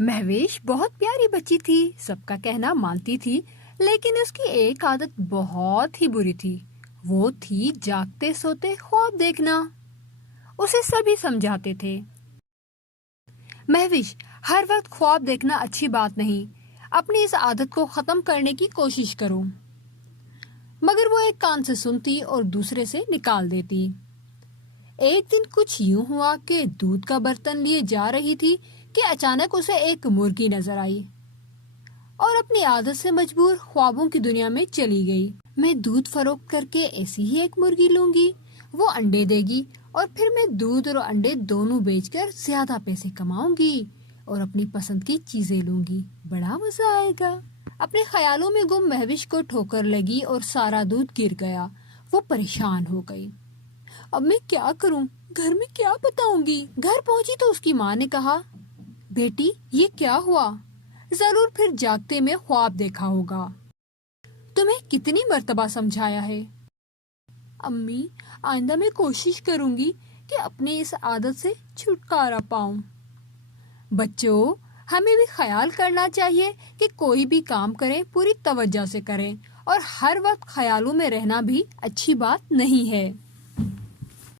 مہویش بہت پیاری بچی تھی، سب کا کہنا مانتی تھی، لیکن اس کی ایک عادت بہت ہی بری تھی۔ وہ تھی جاگتے سوتے خواب دیکھنا۔ اسے سبھی سمجھاتے تھے، مہوش، ہر وقت خواب دیکھنا اچھی بات نہیں، اپنی اس عادت کو ختم کرنے کی کوشش کرو۔ مگر وہ ایک کان سے سنتی اور دوسرے سے نکال دیتی۔ ایک دن کچھ یوں ہوا کہ دودھ کا برتن لیے جا رہی تھی کہ اچانک اسے ایک مرغی نظر آئی اور اپنی عادت سے مجبور خوابوں کی دنیا میں چلی گئی۔ میں دودھ فروخت کر کے ایسی ہی ایک مرغی لوں گی، وہ انڈے دے گی اور پھر میں دودھ اور انڈے دونوں بیچ کر زیادہ پیسے کماؤں گی اور اپنی پسند کی چیزیں لوں گی، بڑا مزہ آئے گا۔ اپنے خیالوں میں گم مہوش کو ٹھوکر لگی اور سارا دودھ گر گیا۔ وہ پریشان ہو گئی، اب میں کیا کروں، گھر میں کیا بتاؤں گی؟ گھر پہنچی تو اس کی ماں نے کہا، بیٹی یہ کیا ہوا؟ ضرور پھر جاگتے میں خواب دیکھا ہوگا، تمہیں کتنی مرتبہ سمجھایا ہے۔ امی، آئندہ میں کوشش کروں گی کہ اپنی اس عادت سے چھٹکارا پاؤں۔ بچوں، ہمیں بھی خیال کرنا چاہیے کہ کوئی بھی کام کریں پوری توجہ سے کریں، اور ہر وقت خیالوں میں رہنا بھی اچھی بات نہیں ہے۔